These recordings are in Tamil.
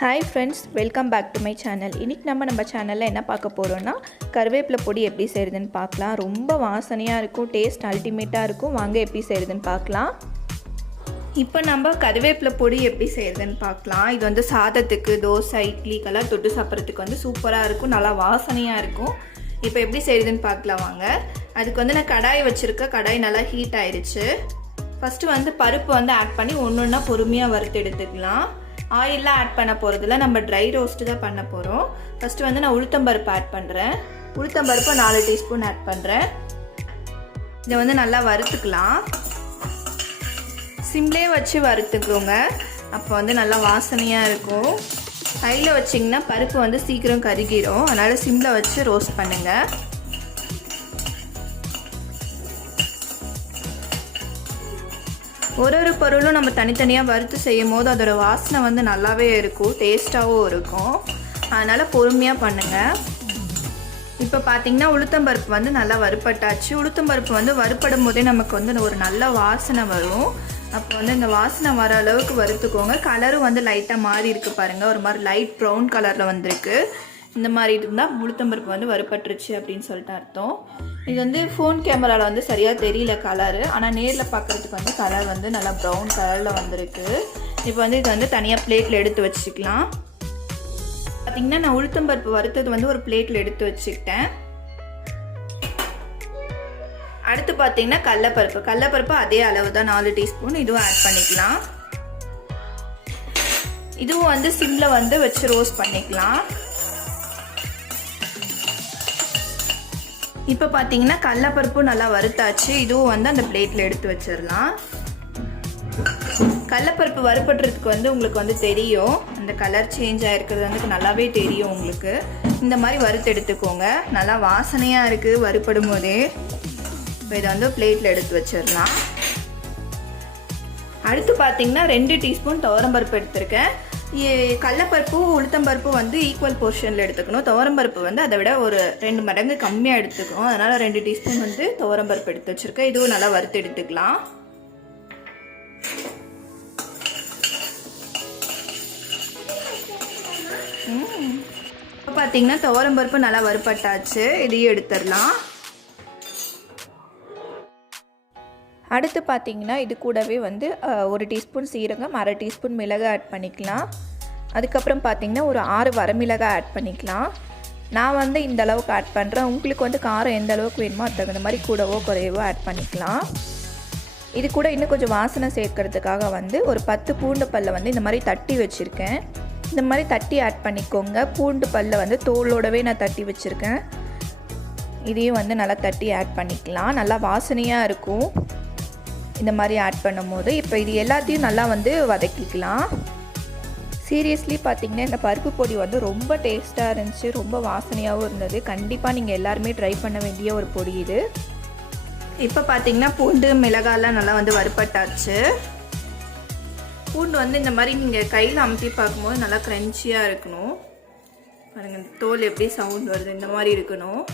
Hi friends, welcome back to my channel. இன்றைக்கி நம்ம சேனலில் என்ன பார்க்க போகிறோன்னா கருவேப்பிலை பொடி எப்படி செய்கிறதுன்னு பார்க்கலாம். ரொம்ப வாசனையாக இருக்கும், டேஸ்ட் அல்டிமேட்டாக இருக்கும். வாங்க எப்படி செய்கிறதுன்னு பார்க்கலாம். இப்போ நம்ம கருவேப்பிலை பொடி எப்படி செய்கிறதுன்னு பார்க்கலாம். இது வந்து சாதத்துக்கு, தோசை, இட்லிக்கெல்லாம் தொட்டு சாப்பிட்றதுக்கு வந்து சூப்பராக இருக்கும், நல்லா வாசனையாக இருக்கும். இப்போ எப்படி செய்கிறதுன்னு பார்க்கலாம் வாங்க. அதுக்கு வந்து நான் கடாய் வச்சுருக்கேன். கடாய் நல்லா ஹீட் ஆயிடுச்சு. ஃபஸ்ட்டு வந்து பருப்பு வந்து ஆட் பண்ணி ஒன்று ஒன்றா பொறுமையாக வறுத்து எடுத்துக்கலாம். ஆயிலெலாம் ஆட் பண்ண போகிறதில்ல, நம்ம ட்ரை ரோஸ்ட்டு தான் பண்ண போகிறோம். ஃபஸ்ட்டு வந்து நான் உளுத்தம்பருப்பு ஆட் பண்ணுறேன். உளுத்தம்பருப்பு 4 டீஸ்பூன் ஆட் பண்ணுறேன். இதை வந்து நல்லா வறுத்துக்கலாம். சிம்லே வச்சு வறுத்துக்கோங்க, அப்போ வந்து நல்லா வாசனையாக இருக்கும். கையில் வச்சிங்கன்னா பருப்பு வந்து சீக்கிரம் கருகிடும், அதனால் சிம்மில் வச்சு ரோஸ்ட் பண்ணுங்கள். ஒரு பொருளும் நம்ம தனித்தனியாக வறுத்து செய்யும் போது அதோட வாசனை வந்து நல்லாவே இருக்கும், டேஸ்ட்டாகவும் இருக்கும். அதனால் பொறுமையாக பண்ணுங்கள். இப்போ பார்த்திங்கன்னா உளுத்தம்பருப்பு வந்து நல்லா வறுப்பட்டாச்சு. உளுத்தம்பருப்பு வந்து வறுப்படும் போதே நமக்கு வந்து ஒரு நல்ல வாசனை வரும். அப்போ வந்து இந்த வாசனை வர அளவுக்கு வறுத்துக்கோங்க. கலரும் வந்து லைட்டாக மாறி இருக்குது பாருங்கள், ஒரு மாதிரி லைட் ப்ரௌன் கலரில் வந்திருக்கு. இந்த மாதிரி இருந்தால் உளுத்தம்பருப்பு வந்து வறுப்பட்டுருச்சு அப்படின்னு சொல்லிட்டு அர்த்தம். இது வந்து ஃபோன் கேமராவில் வந்து சரியாக தெரியல கலரு, ஆனால் நேரில் பார்க்குறதுக்கு வந்து கலர் வந்து நல்லா ப்ரௌன் கலரில் வந்திருக்கு. இப்போ வந்து இது வந்து தனியாக பிளேட்டில் எடுத்து வச்சுக்கலாம். பார்த்திங்கன்னா நான் உளுத்தம்பருப்பு வறுத்தது வந்து ஒரு பிளேட்டில் எடுத்து வச்சுக்கிட்டேன். அடுத்து பார்த்திங்கன்னா கடலைப்பருப்பு அதே அளவு தான், 4 டீஸ்பூன். இதுவும் ஆட் பண்ணிக்கலாம். இதுவும் வந்து சிம்மில் வந்து வச்சு ரோஸ்ட் பண்ணிக்கலாம். இப்போ பார்த்தீங்கன்னா கடலைப்பருப்பு நல்லா வறுத்தாச்சு. இதுவும் வந்து அந்த பிளேட்டில் எடுத்து வச்சிடலாம். கடலைப்பருப்பு வறுபடுறதுக்கு வந்து உங்களுக்கு வந்து தெரியும், அந்த கலர் சேஞ்ச் ஆகிருக்கிறது வந்து நல்லாவே தெரியும் உங்களுக்கு. இந்த மாதிரி வறுத்து எடுத்துக்கோங்க, நல்லா வாசனையாக இருக்குது வறுபடும் போதே. இப்போ இதை வந்து பிளேட்டில் எடுத்து வச்சிடலாம். அடுத்து பார்த்தீங்கன்னா 2 டீஸ்பூன் துவரம்பருப்பு எடுத்திருக்கேன். கடலைப்பருப்பும் உளுத்தம்பருப்பும் வந்து ஈக்குவல் போர்ஷனில் எடுத்துக்கணும். துவரம்பருப்பு வந்து அதை விட ஒரு 2 மடங்கு கம்மியாக எடுத்துக்கணும். அதனால் 2 டீஸ்பூன் வந்து துவரம்பருப்பு எடுத்து வச்சுருக்கேன். இதுவும் நல்லா வறுத்து எடுத்துக்கலாம். இப்போ பார்த்தீங்கன்னா துவரம்பருப்பு நல்லா வறுப்பட்டாச்சு. இதையும் எடுத்துடலாம். அடுத்து பார்த்திங்கன்னா இது கூடவே வந்து 1 டீஸ்பூன் சீரகம், 1/2 டீஸ்பூன் மிளகு ஆட் பண்ணிக்கலாம். அதுக்கப்புறம் பார்த்திங்கன்னா ஒரு 6 வரமிளகாய் ஆட் பண்ணிக்கலாம். நான் வந்து இந்த அளவுக்கு ஆட் பண்ணுறேன். உங்களுக்கு வந்து காரம் எந்த அளவுக்கு வேணுமோ அது தகுந்த மாதிரி கூடவோ குறையவோ ஆட் பண்ணிக்கலாம். இது கூட இன்னும் கொஞ்சம் வாசனை சேர்க்கறதுக்காக வந்து ஒரு 10 பூண்டு பல்லை வந்து இந்த மாதிரி தட்டி வச்சுருக்கேன். இந்த மாதிரி தட்டி ஆட் பண்ணிக்கோங்க. பூண்டு பல்லை வந்து தோலோடவே நான் தட்டி வச்சுருக்கேன். இதையும் வந்து நல்லா தட்டி ஆட் பண்ணிக்கலாம். நல்லா வாசனையாக இருக்கும் இந்த மாதிரி ஆட் பண்ணும் போது. இப்போ இது எல்லாத்தையும் நல்லா வந்து வதக்கிக்கலாம். சீரியஸ்லி பார்த்திங்கன்னா இந்த பருப்பு பொடி வந்து ரொம்ப டேஸ்ட்டாக இருந்துச்சு, ரொம்ப வாசனையாகவும் இருந்தது. கண்டிப்பாக நீங்கள் எல்லாருமே ட்ரை பண்ண வேண்டிய ஒரு பொடி இது. இப்போ பார்த்திங்கன்னா பூண்டு மிளகாயெல்லாம் நல்லா வந்து வறுப்பட்டாச்சு. பூண்டு வந்து இந்த மாதிரி நீங்கள் கையில் அமுத்தி பார்க்கும்போது நல்லா க்ரன்ச்சியாக இருக்கணும். பாருங்கள், தோல் எப்படி சவுண்ட் வருது, இந்த மாதிரி இருக்கணும்.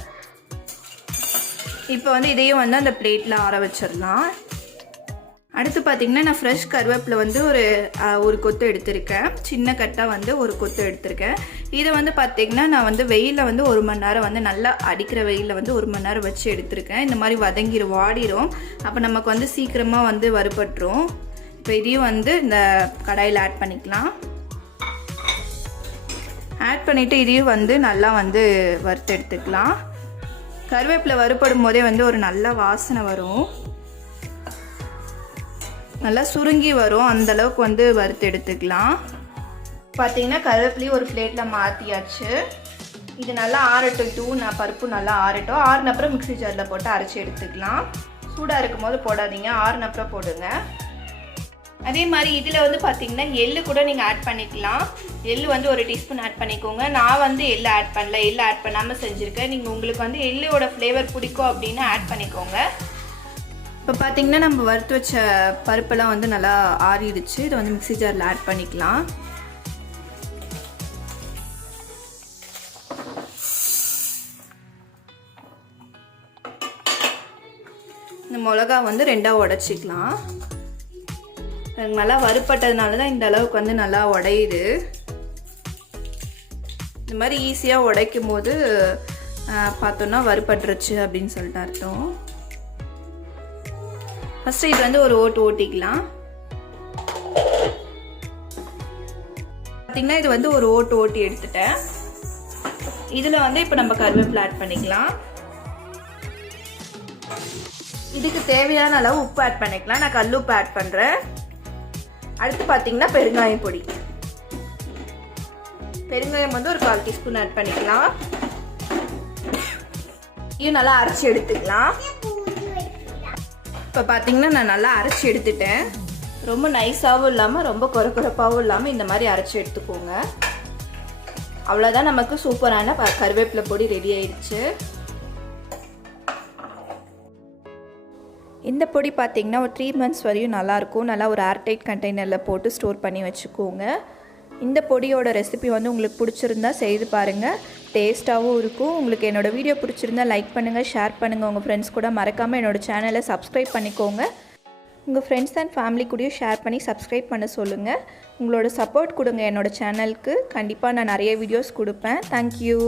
இப்போ வந்து இதையும் வந்து அந்த பிளேட்டில் ஆற வச்சிடலாம். அடுத்து பார்த்திங்கன்னா நான் ஃப்ரெஷ் கருவேப்பிலை வந்து ஒரு கொத்து எடுத்திருக்கேன். சின்ன கட்டாக வந்து ஒரு கொத்து எடுத்திருக்கேன். இதை வந்து பார்த்திங்கன்னா நான் வந்து வெயிலில் வந்து 1 மணி நேரம் வந்து நல்லா அடிக்கிற வெயிலில் வந்து 1 மணி நேரம் வச்சு எடுத்திருக்கேன். இந்த மாதிரி வாடிடும். அப்போ நமக்கு வந்து சீக்கிரமாக வந்து வறுபட்டுரும். இப்போ இதையும் வந்து இந்த கடாயில் ஆட் பண்ணிக்கலாம். ஆட் பண்ணிவிட்டு இதையும் வந்து நல்லா வந்து வறுத்து எடுத்துக்கலாம். கருவேப்பிலை வறுபடும் போதே வந்து ஒரு நல்ல வாசனை வரும், நல்லா சுருங்கி வரும். அந்தளவுக்கு வந்து வறுத்து எடுத்துக்கலாம். பார்த்தீங்கன்னா கருவேப்பிலையும் ஒரு பிளேட்டில் மாற்றியாச்சு. இது நல்லா ஆறட்டும். நான் பருப்பு நல்லா ஆறட்டும். ஆறுனப்புறம் மிக்ஸி ஜாரில் போட்டு அரைச்சி எடுத்துக்கலாம். சூடாக இருக்கும் போது போடாதீங்க, ஆறுனப்புறம் போடுங்க. அதே மாதிரி இதில் வந்து பார்த்திங்கன்னா எள்ளு கூட நீங்கள் ஆட் பண்ணிக்கலாம். எள்ளு வந்து 1 டீஸ்பூன் ஆட் பண்ணிக்கோங்க. நான் வந்து எள்ளு ஆட் பண்ணல, எள்ளு ஆட் பண்ணாமல் செஞ்சுருக்கேன். நீங்கள் உங்களுக்கு வந்து எள்ளோட ஃப்ளேவர் பிடிக்கும் அப்படின்னு ஆட் பண்ணிக்கோங்க. இப்போ பார்த்திங்கன்னா நம்ம வறுத்து வச்ச பருப்பெல்லாம் வந்து நல்லா ஆறிடுச்சு. இதை வந்து மிக்ஸி ஜாரில் ஆட் பண்ணிக்கலாம். இந்த மிளகா வந்து 2ஆக உடைச்சிக்கலாம். நல்லா வறுப்பட்டதுனால தான் இந்த அளவுக்கு வந்து நல்லா உடையுது. இது மாதிரி ஈஸியாக உடைக்கும் போது பார்த்தோன்னா வறுபட்டுருச்சு அப்படின்னு சொல்லிட்டு அர்த்தம். ஃபஸ்ட்டு இது வந்து ஒரு ஓட்டு ஓட்டிக்கலாம். பார்த்தீங்கன்னா இது வந்து ஒரு ஓட்டு ஓட்டி எடுத்துட்டேன். இதில் வந்து இப்போ நம்ம கருவேப்பிலை ஆட் பண்ணிக்கலாம். இதுக்கு தேவையான அளவு உப்பு ஆட் பண்ணிக்கலாம். நான் கல் உப்பு ஆட் பண்ணுறேன். அடுத்து பார்த்தீங்கன்னா பெருங்காயம் பொடி. பெருங்காயம் வந்து ஒரு 1/4 டீஸ்பூன் ஆட் பண்ணிக்கலாம். இதையும் நல்லா அரைச்சி எடுத்துக்கலாம். இப்போ பார்த்தீங்கன்னா நான் நல்லா அரைச்சி எடுத்துட்டேன். ரொம்ப நைஸாகவும் இல்லாமல் ரொம்ப கொரப்பாகவும் இல்லாமல் இந்த மாதிரி அரைச்சி எடுத்துக்கோங்க. அவ்வளோதான், நமக்கு சூப்பரான கருவேப்பிலை பொடி ரெடி ஆயிடுச்சு. இந்த பொடி பார்த்திங்கன்னா ஒரு 3 months வரையும் நல்லாயிருக்கும். நல்லா ஒரு ஏர்டைட் கண்டெய்னரில் போட்டு ஸ்டோர் பண்ணி வச்சுக்கோங்க. இந்த பொடியோட ரெசிபி வந்து உங்களுக்கு பிடிச்சிருந்தா செய்து பாருங்கள். டேஸ்ட்டாகவும் இருக்கும். உங்களுக்கு என்னோடய வீடியோ பிடிச்சிருந்தா லைக் பண்ணுங்கள், ஷேர் பண்ணுங்கள். உங்கள் ஃப்ரெண்ட்ஸ் கூட மறக்காமல் என்னோடய சேனலை சப்ஸ்கிரைப் பண்ணிக்கோங்க. உங்கள் ஃப்ரெண்ட்ஸ் அண்ட் ஃபேமிலி கூடயும் ஷேர் பண்ணி சப்ஸ்கிரைப் பண்ண சொல்லுங்கள். உங்களோட சப்போர்ட் கொடுங்க என்னோடய சேனலுக்கு. கண்டிப்பாக நான் நிறைய வீடியோஸ் கொடுப்பேன். தேங்க்யூ.